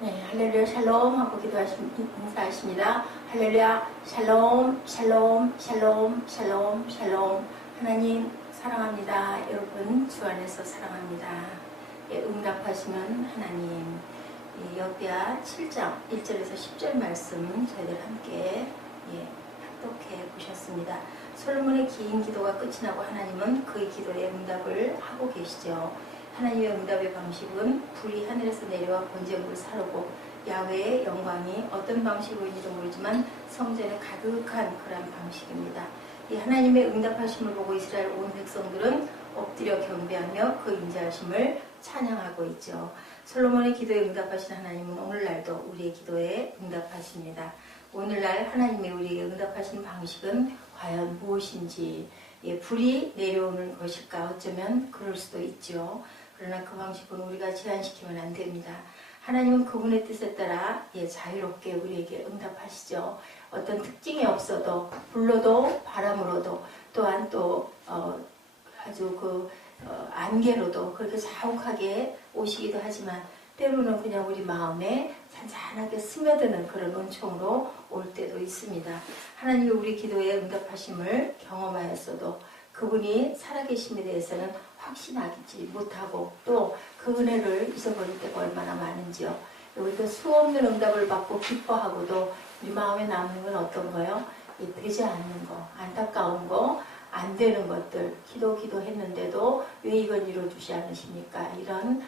네, 할렐루야 샬롬 하고 인사하십니다. 할렐루야 샬롬 샬롬 샬롬 샬롬 샬롬. 하나님 사랑합니다. 여러분 주 안에서 사랑합니다. 예, 응답하시는 하나님. 예, 역대하 7장 1절에서 10절 말씀 저희들 함께 합독해 보셨습니다. 솔로몬의 긴 기도가 끝이 나고 하나님은 그의 기도에 응답을 하고 계시죠. 하나님의 응답의 방식은 불이 하늘에서 내려와 번제물을 사르고 야훼의 영광이 어떤 방식으로인지도 모르지만 성전에 가득한 그런 방식입니다. 이 하나님의 응답하심을 보고 이스라엘 온 백성들은 엎드려 경배하며 그 인자하심을 찬양하고 있죠. 솔로몬의 기도에 응답하신 하나님은 오늘날도 우리의 기도에 응답하십니다. 오늘날 하나님의 우리에게 응답하신 방식은 과연 무엇인지, 불이 내려오는 것일까? 어쩌면 그럴 수도 있죠. 그러나 그 방식은 우리가 제한시키면 안 됩니다. 하나님은 그분의 뜻에 따라 자유롭게 우리에게 응답하시죠. 어떤 특징이 없어도 불로도 바람으로도 또한 또 아주 안개로도 그렇게 자욱하게 오시기도 하지만 때로는 그냥 우리 마음에 잔잔하게 스며드는 그런 은총으로 올 때도 있습니다. 하나님이 우리 기도에 응답하심을 경험하였어도 그분이 살아계심에 대해서는 확신하지 못하고 또 그 은혜를 잊어버릴 때가 얼마나 많은지요. 여기서 수없는 응답을 받고 기뻐하고도 우리 마음에 남는 건 어떤 거요? 되지 않는 거, 안타까운 거, 안 되는 것들, 기도했는데도 왜 이건 이루어주지 않으십니까? 이런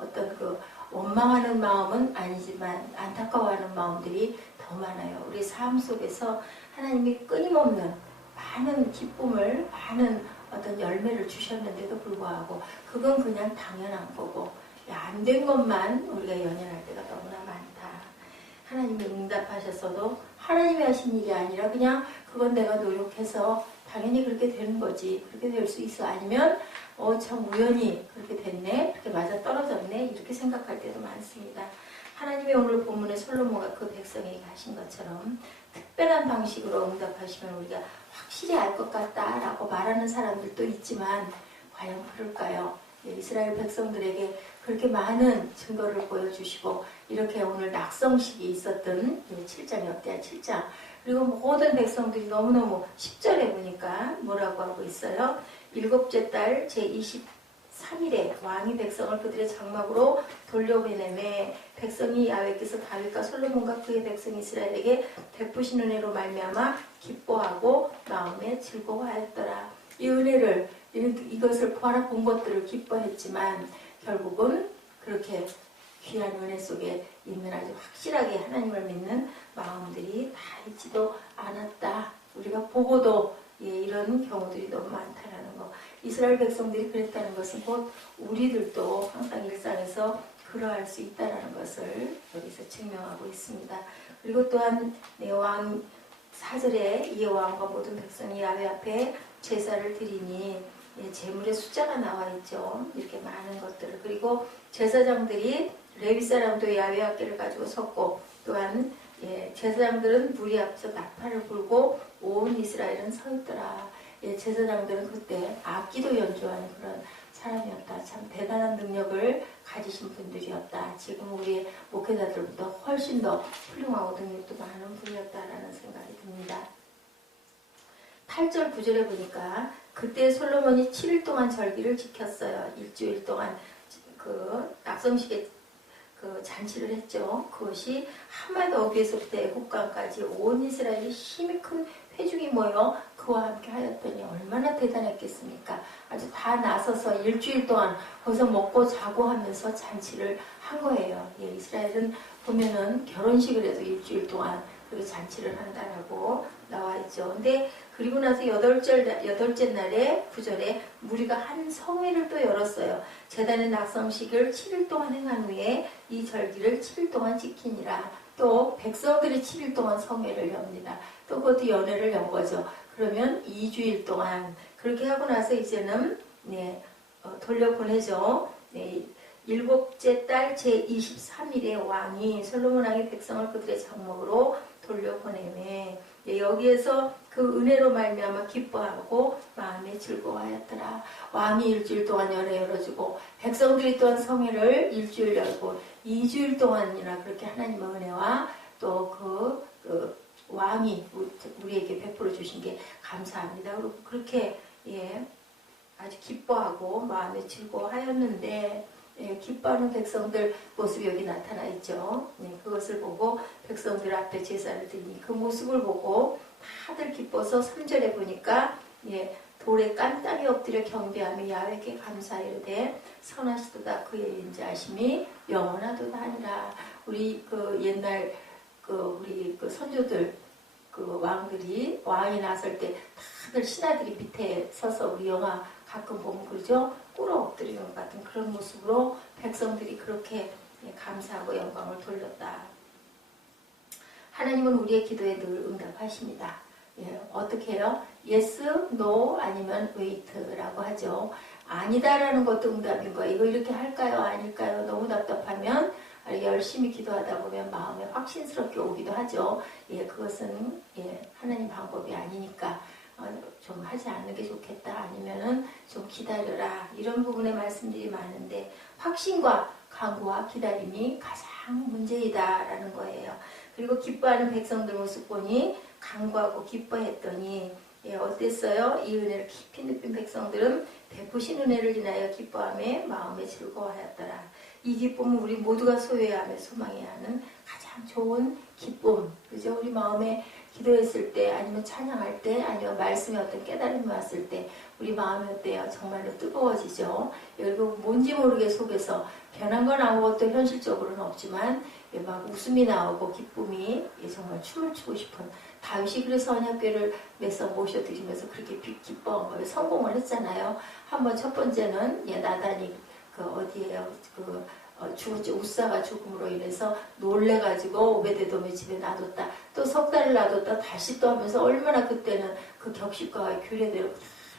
어떤 원망하는 마음은 아니지만 안타까워하는 마음들이 더 많아요. 우리 삶 속에서 하나님이 끊임없는 많은 기쁨을, 많은 어떤 열매를 주셨는데도 불구하고 그건 그냥 당연한 거고 안 된 것만 우리가 연연할 때가 너무나 많다. 하나님이 응답하셨어도 하나님이 하신 일이 아니라 그냥 그건 내가 노력해서 당연히 그렇게 되는 거지. 그렇게 될 수 있어. 아니면 참 우연히 그렇게 됐네. 그렇게 맞아 떨어졌네. 이렇게 생각할 때도 많습니다. 하나님의 오늘 본문에 솔로몬과 그 백성에게 하신 것처럼 특별한 방식으로 응답하시면 우리가 확실히 알 것 같다라고 말하는 사람들도 있지만 과연 그럴까요? 이스라엘 백성들에게 그렇게 많은 증거를 보여주시고 이렇게 오늘 낙성식이 있었던 7장 역대하 7장 그리고 모든 백성들이 너무너무 10절에 보니까 뭐라고 하고 있어요? 일곱째 달 제23일에 왕이 백성을 그들의 장막으로 돌려보내매 백성이 야훼께서 다윗과 솔로몬과 그의 백성 이스라엘에게 베푸신 은혜로 말미암아 기뻐하고 마음에 즐거워하였더라. 이 은혜를 이것을 바라본 것들을 기뻐했지만 결국은 그렇게 귀한 은혜 속에 있는 아주 확실하게 하나님을 믿는 마음들이 다 있지도 않았다. 우리가 보고도 이런 경우들이 너무 많다라는 거. 이스라엘 백성들이 그랬다는 것은 곧 우리들도 항상 일상에서 그러할 수 있다는 것을 여기서 증명하고 있습니다. 그리고 또한 왕 4절에 이에 왕과 모든 백성이 야훼 앞에 제사를 드리니 제물의 숫자가 나와 있죠. 이렇게 많은 것들을. 그리고 제사장들이 레위 사람도 야훼 앞길을 가지고 섰고 또한 제사장들은 무리 앞에서 나팔을 불고 온 이스라엘은 서 있더라. 제사장들은 그때 악기도 연주하는 그런 사람이었다. 참 대단한 능력을 가지신 분들이었다. 지금 우리의 목회자들보다 훨씬 더 훌륭하고 능력도 많은 분이었다라는 생각이 듭니다. 8절 9절에 보니까 그때 솔로몬이 7일 동안 절기를 지켰어요. 일주일 동안 낙성식에 잔치를 했죠. 그것이 하맛 어귀에서부터 애국강까지 온 이스라엘이 힘이 큰 회중이 모여 그와 함께 하였더니 얼마나 대단했겠습니까? 아주 다 나서서 일주일 동안 거기서 먹고 자고 하면서 잔치를 한 거예요. 이스라엘은 보면은 결혼식을 해도 일주일 동안 그렇게 잔치를 한다라고 나와 있죠. 근데 그리고 나서 여덟째 날에 9절에 무리가 한 성회를 또 열었어요. 제단의 낙성식을 7일 동안 행한 후에 이 절기를 7일 동안 지키니라. 또 백성들이 7일 동안 성회를 엽니다. 또 그것도 연회를 연 거죠. 그러면 2주일 동안 그렇게 하고 나서 이제는 돌려보내죠. 일곱째 달 제23일에 왕이 솔로몬 왕이 백성을 그들의 장막으로 돌려보내매 여기에서 그 은혜로 말미암아 기뻐하고 마음에 즐거워하였더라. 왕이 일주일 동안 연회 열어주고 백성들이 또한 성회를 일주일 열고 2주일 동안이나 그렇게 하나님의 은혜와 또 그 왕이 우리에게 베풀어 주신 게 감사합니다. 그리고 그렇게 아주 기뻐하고 마음에 즐거워하였는데 기뻐하는 백성들 모습이 여기 나타나 있죠. 그것을 보고 백성들 앞에 제사를 드리니 그 모습을 보고 다들 기뻐서 3절에 보니까 돌에 깐땅이 엎드려 경배하며 야훼께 감사하이르되 선하시도다 그의 인자하심이 영원하도다 하니라. 우리 그 옛날 우리 선조들 왕들이 왕이 나설 때 다들 신하들이 밑에 서서 우리 영화 가끔 보면 그러죠. 꿇어 엎드리는 것 같은 그런 모습으로 백성들이 그렇게 감사하고 영광을 돌렸다. 하나님은 우리의 기도에 늘 응답하십니다. 어떻게 해요? yes, no 아니면 wait라고 하죠. 아니다라는 것도 응답인 거예요. 이거 이렇게 할까요? 아닐까요? 너무 답답하면 열심히 기도하다 보면 마음에 확신스럽게 오기도 하죠. 그것은 하나님 방법이 아니니까 좀 하지 않는 게 좋겠다. 아니면은 좀 기다려라. 이런 부분의 말씀들이 많은데 확신과 간구와 기다림이 가장 문제이다라는 거예요. 그리고 기뻐하는 백성들 모습 보니 간구하고 기뻐했더니 어땠어요? 이 은혜를 깊이 느낀 백성들은 베푸신 은혜를 인하여 기뻐함에 마음에 즐거워하였더라. 이 기쁨은 우리 모두가 소유해야 하며 소망해야 하는 가장 좋은 기쁨. 그죠? 우리 마음에 기도했을 때 아니면 찬양할 때 아니면 말씀에 어떤 깨달음이 왔을 때 우리 마음이 어때요? 정말로 뜨거워지죠. 여러분 뭔지 모르게 속에서 변한 건 아무것도 현실적으로는 없지만 막 웃음이 나오고 기쁨이 정말 춤을 추고 싶은 다윗이 그래서 언약궤를 매서 모셔드리면서 그렇게 기뻐한 거예요. 성공을 했잖아요. 한번 첫 번째는 나단이 어디에요? 우사가 죽음으로 인해서 놀래가지고 오베데돔의 집에 놔뒀다. 또 석 달을 놔뒀다. 다시 또 하면서 얼마나 그때는 그 격식과 규례대로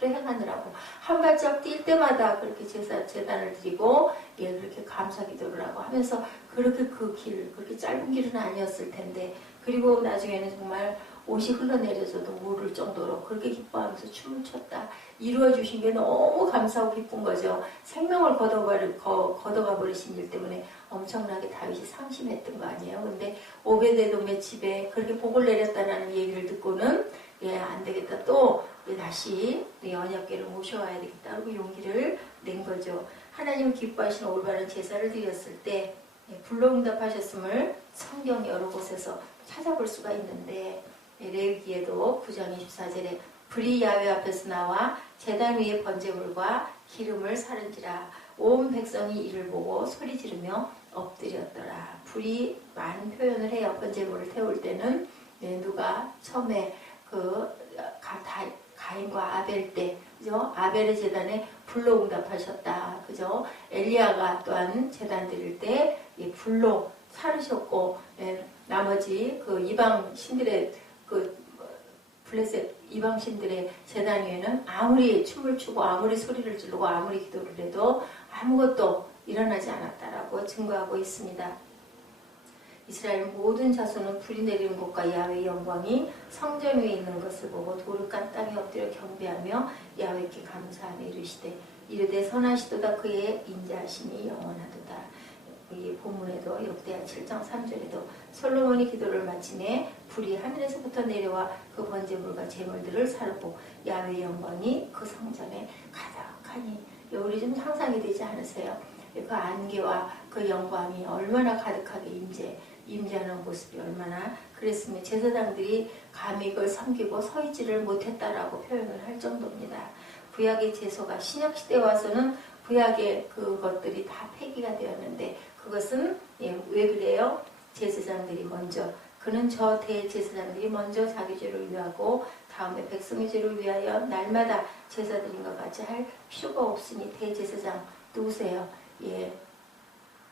행하느라고 한 발짝 뛸 때마다 그렇게 제단을 드리고 그렇게 감사 기도를 하고 하면서 그렇게 그렇게 짧은 길은 아니었을 텐데 그리고 나중에는 정말 옷이 흘러내려져도 모를 정도로 그렇게 기뻐하면서 춤을 췄다. 이루어주신 게 너무 감사하고 기쁜 거죠. 생명을 걷어가 버리신 일 때문에 엄청나게 다윗이 상심했던 거 아니에요. 근데 오베데돔의 집에 그렇게 복을 내렸다라는 얘기를 듣고는 안 되겠다. 또 다시 언약궤를 모셔와야 되겠다. 그리고 용기를 낸 거죠. 하나님 기뻐하시는 올바른 제사를 드렸을 때 불로응답하셨음을 성경 여러 곳에서 찾아볼 수가 있는데 레위기에도 9장 24절에 불이 야훼 앞에서 나와 제단 위에 번제물과 기름을 사른지라 온 백성이 이를 보고 소리 지르며 엎드렸더라. 불이 많은 표현을 해요. 번제물을 태울 때는 누가 처음에 가인과 아벨 때 그죠? 아벨의 제단에 불로 응답하셨다. 그죠? 엘리야가 또한 제단 드릴 때 불로 사르셨고 나머지 이방 신들의 블레셋 이방 신들의 제단 위에는 아무리 춤을 추고 아무리 소리를 지르고 아무리 기도를 해도 아무것도 일어나지 않았다라고 증거하고 있습니다. 이스라엘 모든 자손은 불이 내리는 곳과 야훼의 영광이 성전 위에 있는 것을 보고 돌을 깐 땅에 엎드려 경배하며 야훼께 감사하며 이르되 선하시도다 그의 인자하심이 영원하도다. 이 본문에도 역대하 7장 3절에도 솔로몬이 기도를 마치매 불이 하늘에서부터 내려와 그 번제물과 제물들을 사르고 야훼의 영광이 그 성전에 가득하니 우리 좀 상상이 되지 않으세요? 그 안개와 그 영광이 얼마나 가득하게 임재하는 모습이 얼마나 그랬으면 제사장들이 감히 그걸 섬기고 서 있지를 못했다라고 표현을 할 정도입니다. 구약의 제소가 신약시대에 와서는 구약의 그것들이 다 폐기가 되었는데 그것은 왜 그래요? 제사장들이 먼저 그는 저 대제사장들이 먼저 자기 죄를 위하고 다음에 백성의 죄를 위하여 날마다 제사드린 것 같이 할 필요가 없으니 대제사장 누구세요?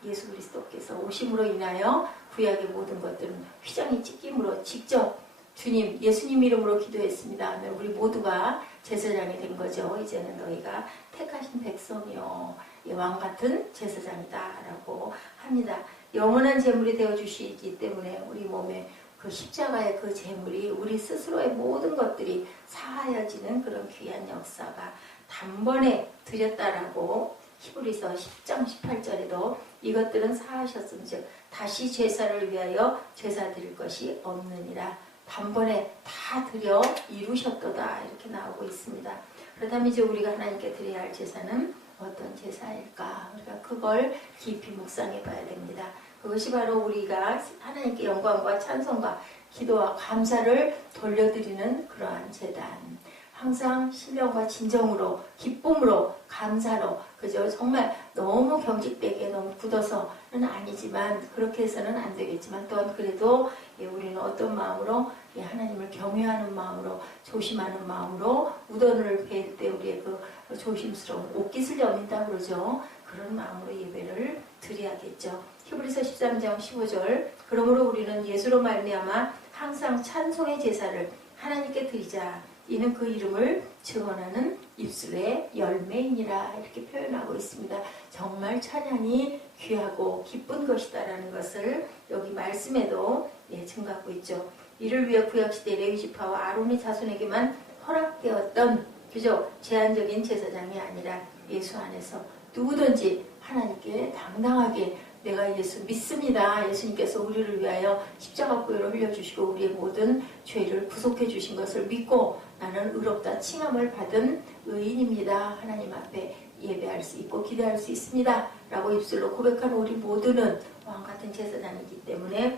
예수 그리스도께서 오심으로 인하여 구약의 모든 것들은 휘장이 찢김으로 직접 주님, 예수님 이름으로 기도했습니다 하면 우리 모두가 제사장이 된 거죠. 이제는 너희가 택하신 백성이요 왕같은 제사장이다 라고 합니다. 영원한 제물이 되어주시기 때문에 우리 몸에 그 십자가의 그 제물이 우리 스스로의 모든 것들이 사하여지는 그런 귀한 역사가 단번에 드렸다라고 히브리서 10장 18절에도 이것들은 사하셨은즉 다시 제사를 위하여 제사 드릴 것이 없느니라. 단번에 다 드려 이루셨도다. 이렇게 나오고 있습니다. 그렇다면 이제 우리가 하나님께 드려야 할 제사는 어떤 제사일까? 우리가 그걸 깊이 묵상해 봐야 됩니다. 그것이 바로 우리가 하나님께 영광과 찬송과 기도와 감사를 돌려드리는 그러한 제단. 항상 신령과 진정으로, 기쁨으로, 감사로, 그죠? 정말 너무 경직되게 너무 굳어서는 아니지만, 그렇게 해서는 안 되겠지만, 또한 그래도 우리는 어떤 마음으로, 하나님을 경외하는 마음으로, 조심하는 마음으로, 우던을 베일 때 우리의 그 조심스러운 옷깃을 여민다 그러죠. 그런 마음으로 예배를 드려야겠죠. 히브리서 13장 15절. 그러므로 우리는 예수로 말미암아 항상 찬송의 제사를 하나님께 드리자. 이는 그 이름을 증언하는 입술의 열매이니라. 이렇게 표현하고 있습니다. 정말 찬양이 귀하고 기쁜 것이다라는 것을 여기 말씀에도 증가하고 있죠. 이를 위해 구약시대 레위지파와 아론의 자손에게만 허락되었던 그죠? 제한적인 제사장이 아니라 예수 안에서 누구든지 하나님께 당당하게 내가 예수 믿습니다. 예수님께서 우리를 위하여 십자가 보혈을 흘려주시고 우리의 모든 죄를 구속해 주신 것을 믿고 나는 의롭다 칭함을 받은 의인입니다. 하나님 앞에 예배할 수 있고 기대할 수 있습니다. 라고 입술로 고백한 우리 모두는 왕같은 제사장이기 때문에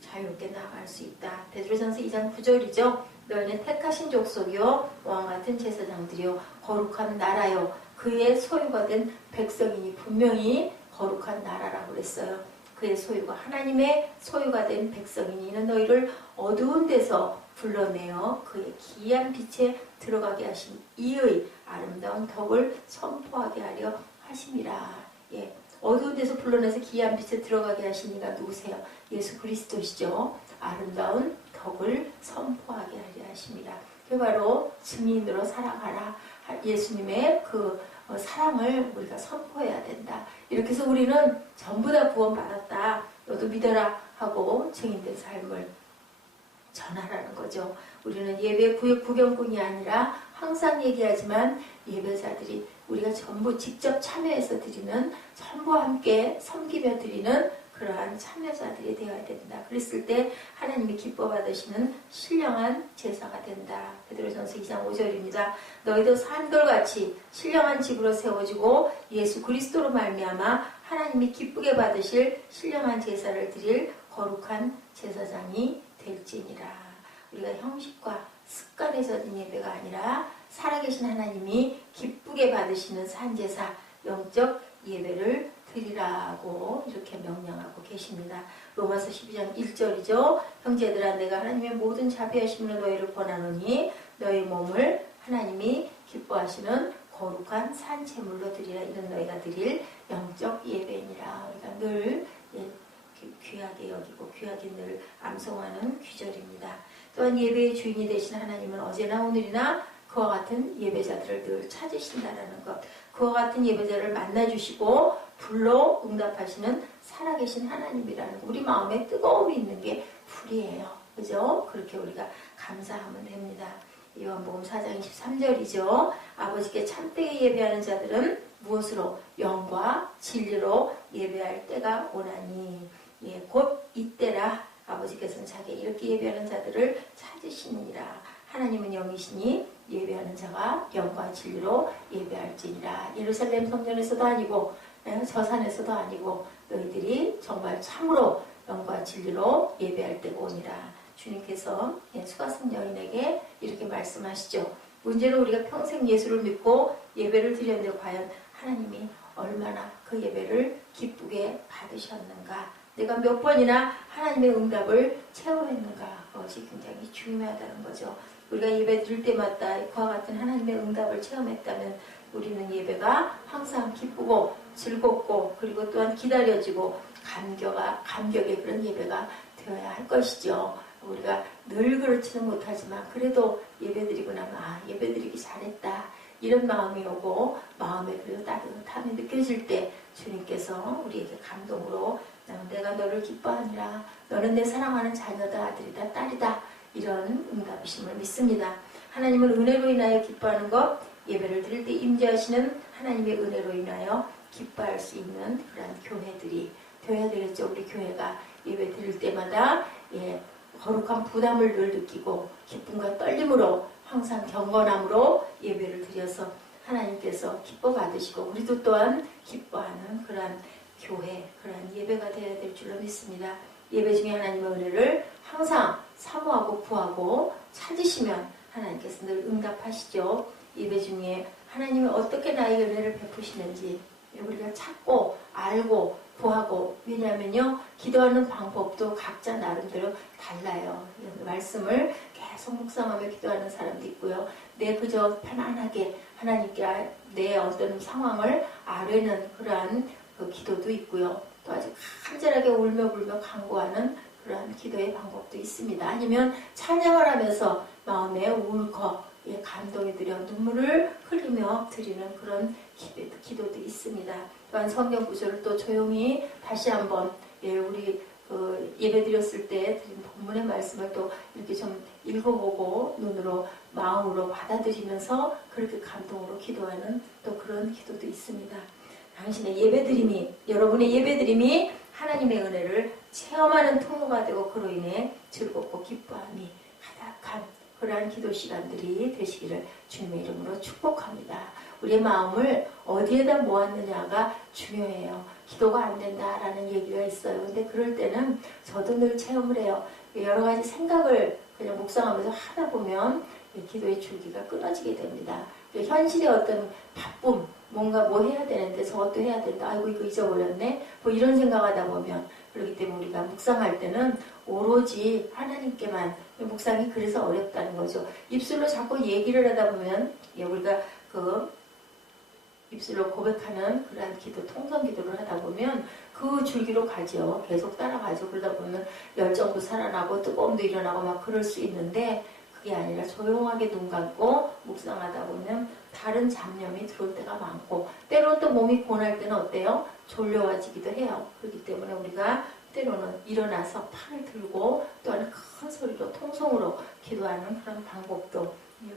자유롭게 나아갈 수 있다. 베드로전서 2장 9절이죠. 너희는 택하신 족속이요 왕같은 제사장들이요 거룩한 나라요 그의 소유가 된 백성이니. 분명히 거룩한 나라라고 그랬어요. 그의 소유가 하나님의 소유가 된 백성이니 이는 너희를 어두운 데서 불러내어 그의 기이한 빛에 들어가게 하신 이의 아름다운 덕을 선포하게 하려 하심이라. 어두운 데서 불러내서 기이한 빛에 들어가게 하신 이가 누구세요? 예수 그리스도시죠. 아름다운 덕을 선포하게 하려 하심이라. 그 바로 증인으로 살아가라. 예수님의 그 사랑을 우리가 선포해야 된다. 이렇게 해서 우리는 전부 다 구원받았다. 너도 믿어라 하고 증인된 삶을 전하라는 거죠. 우리는 예배 구경꾼이 아니라 항상 얘기하지만 예배자들이 우리가 전부 직접 참여해서 드리는, 전부 함께 섬기며 드리는 그러한 참여자들이 되어야 된다. 그랬을 때 하나님이 기뻐 받으시는 신령한 제사가 된다. 베드로전서 2장 5절입니다. 너희도 산돌같이 신령한 집으로 세워지고 예수 그리스도로 말미암아 하나님이 기쁘게 받으실 신령한 제사를 드릴 거룩한 제사장이 될지니라. 우리가 형식과 습관에 젖은 예배가 아니라 살아계신 하나님이 기쁘게 받으시는 산제사, 영적 예배를 드리라고 이렇게 명령하고 계십니다. 로마서 12장 1절이죠. 형제들아 내가 하나님의 모든 자비하심으로 너희를 권하노니 너희 몸을 하나님이 기뻐하시는 거룩한 산제물로 드리라. 이는 너희가 드릴 영적 예배니라. 우리가 늘 귀하게 여기고 귀하게 늘 암송하는 귀절입니다. 또한 예배의 주인이 되신 하나님은 어제나 오늘이나 그와 같은 예배자들을 늘 찾으신다라는 것, 그와 같은 예배자를 만나주시고 불러 응답하시는 살아계신 하나님이라는 우리 마음에 뜨거움이 있는 게 불이에요. 그죠? 그렇게 우리가 감사하면 됩니다. 요한복음 4장 23절이죠. 아버지께 참되게 예배하는 자들은 무엇으로? 영과 진리로 예배할 때가 오나니. 곧 이때라. 아버지께서는 자기 이렇게 예배하는 자들을 찾으시느니라. 하나님은 영이시니 예배하는 자가 영과 진리로 예배할지니라. 예루살렘 성전에서도 아니고 저 산에서도 아니고 너희들이 정말 참으로 영과 진리로 예배할 때가 오니라. 주님께서 수가성 여인에게 이렇게 말씀하시죠. 문제는 우리가 평생 예수를 믿고 예배를 드렸는데 과연 하나님이 얼마나 그 예배를 기쁘게 받으셨는가. 내가 몇 번이나 하나님의 응답을 체험했는가. 그것이 굉장히 중요하다는 거죠. 우리가 예배 드릴 때마다 그와 같은 하나님의 응답을 체험했다면 우리는 예배가 항상 기쁘고 즐겁고 그리고 또한 기다려지고 감격의 그런 예배가 되어야 할 것이죠. 우리가 늘 그렇지는 못하지만 그래도 예배 드리고 나면 예배 드리기 잘했다. 이런 마음이 오고 마음에 그래도 따뜻함이 느껴질 때 주님께서 우리에게 감동으로 내가 너를 기뻐하니라. 너는 내 사랑하는 자녀다, 아들이다, 딸이다. 이런 응답이심을 믿습니다. 하나님은 은혜로 인하여 기뻐하는 것, 예배를 드릴 때 임재하시는 하나님의 은혜로 인하여 기뻐할 수 있는 그런 교회들이 되어야 되겠죠. 우리 교회가 예배 드릴 때마다 거룩한 부담을 늘 느끼고 기쁨과 떨림으로 항상 경건함으로 예배를 드려서 하나님께서 기뻐 받으시고 우리도 또한 기뻐하는 그런 교회, 그런 예배가 되어야 될 줄로 믿습니다. 예배 중에 하나님의 은혜를 항상 사모하고 구하고 찾으시면 하나님께서 늘 응답하시죠. 예배 중에 하나님이 어떻게 나에게 은혜를 베푸시는지 우리가 찾고 알고 구하고, 왜냐하면요 기도하는 방법도 각자 나름대로 달라요. 말씀을 계속 묵상하며 기도하는 사람도 있고요. 내 그저 편안하게 하나님께 내 어떤 상황을 아뢰는 그러한 그 기도도 있고요. 또 아주 간절하게 울며 불며 간구하는 그러한 기도의 방법도 있습니다. 아니면 찬양을 하면서 마음에 울컥 감동이 들여 눈물을 흘리며 드리는 그런 기도도 있습니다. 또한 성경 구절을 또 조용히 다시 한번 우리 예배 드렸을 때 드린 본문의 말씀을 또 이렇게 좀 읽어보고 눈으로 마음으로 받아들이면서 그렇게 감동으로 기도하는 또 그런 기도도 있습니다. 당신의 예배드림이, 여러분의 예배드림이 하나님의 은혜를 체험하는 통로가 되고 그로 인해 즐겁고 기뻐함이 가득한 그러한 기도 시간들이 되시기를 주님의 이름으로 축복합니다. 우리의 마음을 어디에다 모았느냐가 중요해요. 기도가 안 된다라는 얘기가 있어요. 근데 그럴 때는 저도 늘 체험을 해요. 여러 가지 생각을 그냥 묵상하면서 하다 보면 기도의 줄기가 끊어지게 됩니다. 현실의 어떤 바쁨, 뭔가 뭐 해야 되는데 저것도 해야 된다. 아이고 이거 잊어버렸네. 뭐 이런 생각하다 보면, 그렇기 때문에 우리가 묵상할 때는 오로지 하나님께만, 묵상이 그래서 어렵다는 거죠. 입술로 자꾸 얘기를 하다 보면 우리가 입술로 고백하는 그러한 기도, 통성 기도를 하다 보면 그 줄기로 가죠. 계속 따라가죠. 그러다 보면 열정도 살아나고 뜨거움도 일어나고 막 그럴 수 있는데, 그게 아니라 조용하게 눈 감고 묵상하다 보면 다른 잡념이 들어올 때가 많고, 때로는 또 몸이 고날 때는 어때요? 졸려와지기도 해요. 그렇기 때문에 우리가 때로는 일어나서 판을 들고 또한 큰 소리로 통성으로 기도하는 그런 방법도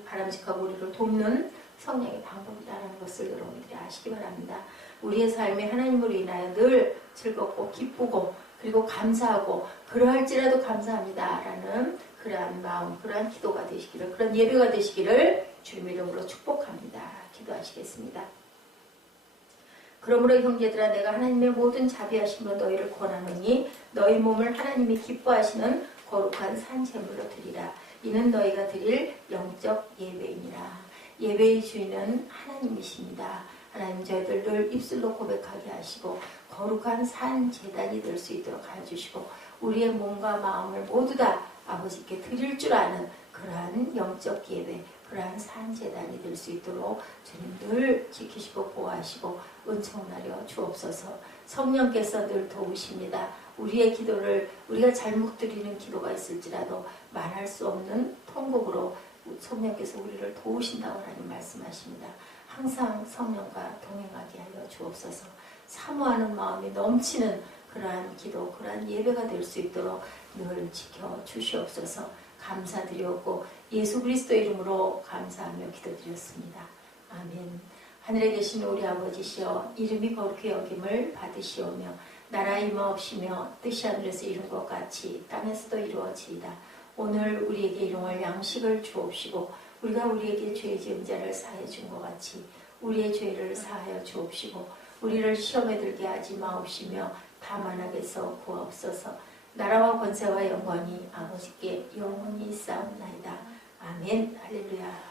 바람직하고 우리를 돕는 성령의 방법이라는 것을 여러분들이 아시기 바랍니다. 우리의 삶이 하나님으로 인하여 늘 즐겁고 기쁘고 그리고 감사하고 그러할지라도 감사합니다라는 그러한 마음, 그러한 기도가 되시기를, 그런 예배가 되시기를 주님의 이름으로 축복합니다. 기도하시겠습니다. 그러므로 형제들아, 내가 하나님의 모든 자비하심으로 너희를 권하노니 너희 몸을 하나님이 기뻐하시는 거룩한 산제물로 드리라. 이는 너희가 드릴 영적 예배이니라. 예배의 주인은 하나님이십니다. 하나님, 저희들 늘 입술로 고백하게 하시고 거룩한 산 제단이 될 수 있도록 하여 주시고, 우리의 몸과 마음을 모두 다 아버지께 드릴 줄 아는 그러한 영적 예배, 그러한 산 제단이 될 수 있도록 주님 늘 지키시고 보호하시고 은총나려 주옵소서. 성령께서 늘 도우십니다. 우리의 기도를, 우리가 잘못 드리는 기도가 있을지라도 말할 수 없는 통곡으로 성령께서 우리를 도우신다고 하나님 말씀하십니다. 항상 성령과 동행하게 하여 주옵소서. 사모하는 마음이 넘치는 그러한 기도, 그러한 예배가 될 수 있도록 늘 지켜 주시옵소서. 감사드리옵고 예수 그리스도의 이름으로 감사하며 기도드렸습니다. 아멘. 하늘에 계신 우리 아버지시여, 이름이 거룩히 여김을 받으시오며 나라 임하옵시며 뜻이 하늘에서 이룬 것 같이 땅에서도 이루어지이다. 오늘 우리에게 일용할 양식을 주옵시고 우리가 우리에게 죄 지은 자를 사하여 준 것 같이 우리의 죄를 사하여 주옵시고 우리를 시험에 들게 하지 마옵시며 다만 악에서 구하옵소서. 나라와 권세와 영광이 아버지께 영원히 있사옵나이다. 아멘. 할렐루야.